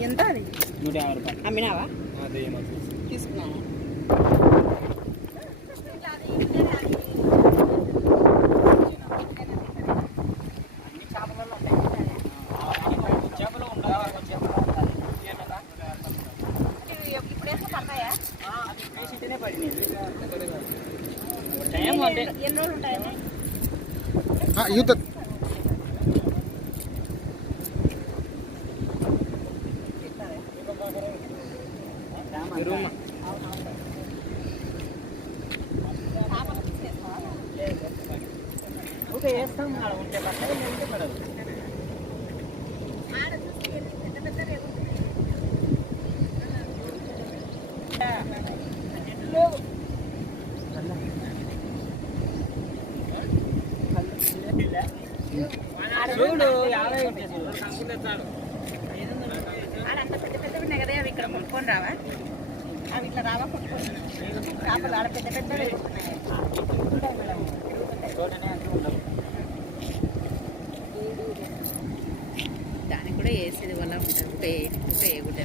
ఎంత అది 150 రూపాయలు అమ్మినావా తీసుకున్నావా ఎన్ని రోజులు ఉంటాయని యూత్ వేస్తాం ఉంటే పడదు ఆడంత పెద్ద పెద్దవి ఉన్నాయి కదా అవి ఇక్కడ కొట్టుకొని రావా అవి ఇట్లా రావా కొట్టుకొని చేపలు ఆడ పెద్ద పెద్దవి దానికి కూడా వేసేది వల్ల ఉంటుంది వేయకుంటే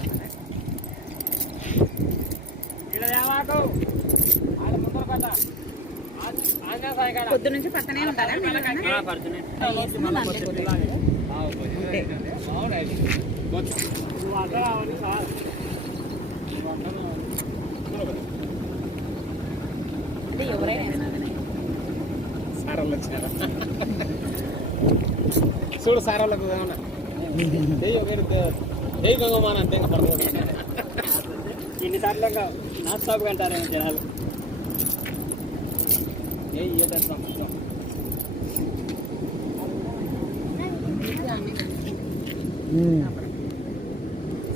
పొద్దు నుంచి పక్కనే ఉంటారా అంటే ఎవరైనా చూడు సారాలకు ఏ గంగమాన అంతే ఇంకా పడుతుంది ఇన్నిసార్లు నా స్టాక్ వెంటారేమో జనాలు ఏ ఇయ్యేస్తాం మొత్తం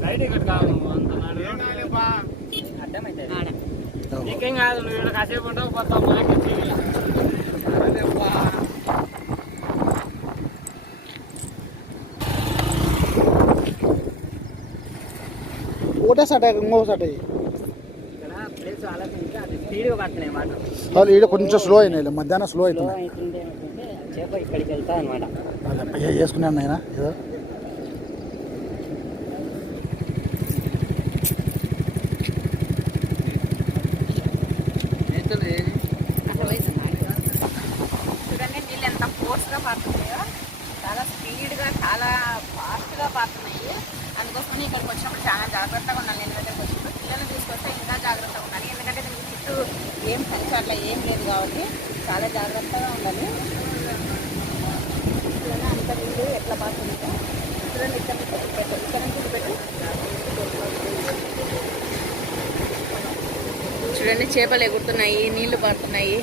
సైడ్ ఇక్కడ కాదు అర్థమైతే నీకేం కాదు నువ్వు ఇక్కడ కాసేపు ఉంటావు పోతావు ఒకటే సట ఇంకో సట ప్లేస్ ఆలోచించి అది స్పీడ్గా పడుతున్నాయి మాట ఈడ కొంచెం స్లో అయినాయి మధ్యాహ్నం స్లో అవుతుంది చేప ఇక్కడికి వెళ్తా అనమాట చేసుకున్నాను ఆయన ఏదో చూడండి నీళ్ళు ఎంత ఫోర్స్గా పారుతున్నాయో చాలా స్పీడ్గా చాలా ఫాస్ట్గా పారుతున్నాయి అందుకోసమని ఇక్కడికి వచ్చినప్పుడు చాలా జాగ్రత్తగా ఉండాలి నేను దగ్గరికి వచ్చినప్పుడు పిల్లల్ని తీసుకొస్తే ఇంకా జాగ్రత్తగా ఉండాలి ఎందుకంటే దీనికి చుట్టూ ఏం సంచి అట్లా ఏం లేదు కాబట్టి చాలా జాగ్రత్తగా ఉండాలి చూడండి అంత నీళ్ళు ఎట్లా పారుతుందో చూడండి ఇక్కడ నుంచి పెట్టు చూడండి చేపలు ఎగురుతున్నాయి నీళ్లు పారుతున్నాయి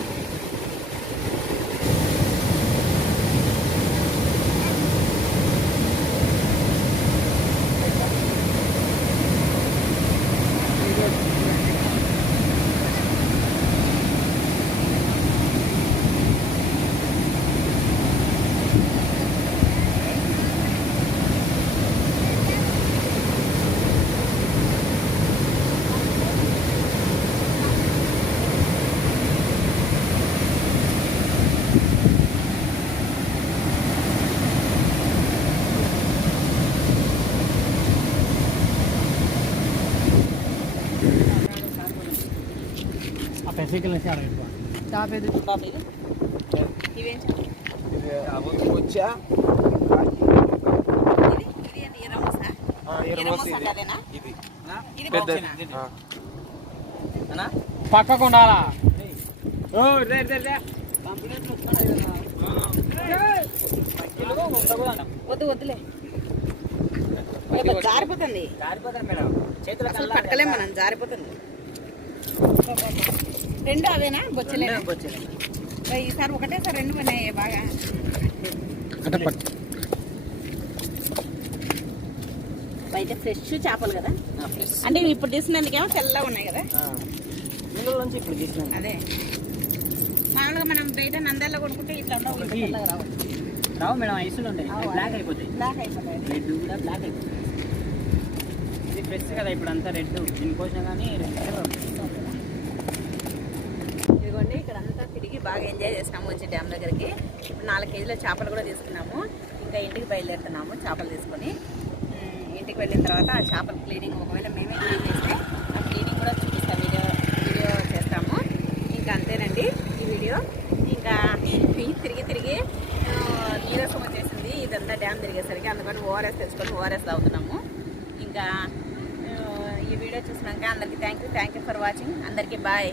పక్కకు ఉండాలా వద్దు వద్దులే జారిపోతుంది మేడం చేతులు అసలు పట్టలేం మనం జారిపోతుంది రెండు అవేనా బొచ్చలే ఈసారి ఒకటేసారి రెండు పడినాయి బాగా బయట ఫ్రెష్ చేపలు కదా అంటే ఇప్పుడు తీసినందుకేమో తెల్లగా ఉన్నాయి కదా ఇందులో నుంచి ఇప్పుడు తీసినాం అదే మామూలుగా మనం బయట నందాల్లో కొనుక్కుంటే ఇట్లా ఉండవు, ఇంత తెల్లగా రావు. రావు మేడం, ఐసులు ఉంటాయి, బ్లాక్ అయిపోతాయి. బ్లాక్ అయిపోతాయి. రెడ్ కూడా బ్లాక్ అయిపోతుంది. ఇది ఫ్రెష్ కదా ఇప్పుడు అంతా రెడ్, దీని కోసం కానీ రెడ్ కలర్. ఇదిగోండి ఇక్కడ అంతా తిరిగి బాగా ఎంజాయ్ చేసినాము వచ్చి డ్యామ్ దగ్గరికి. ఇప్పుడు 4 కేజీల చేపలు కూడా తీసుకున్నాము. ఇంకా ఇంటికి బయలుదేరుతున్నాము చేపలు తీసుకొని. ఇంటికి వెళ్ళిన తర్వాత ఆ చేపల క్లీనింగ్ ఒకవేళ మేమే క్లీన్ చేస్తే ఆ క్లీనింగ్ కూడా చూపిస్తాం, వీడియో చేస్తాము. ఇంకా అంతేనండి ఈ వీడియో. ఇంకా తిరిగి నీరసం వచ్చేసింది ఇదంతా డ్యామ్ తిరిగేసరికి, అందుకని ఓఆర్ఎస్ తెచ్చుకొని ఓఆర్ఎస్ తాగుతున్నాము. ఇంకా ఈ వీడియో చూసినాక అందరికీ థ్యాంక్ యూ ఫర్ వాచింగ్. అందరికీ బాయ్.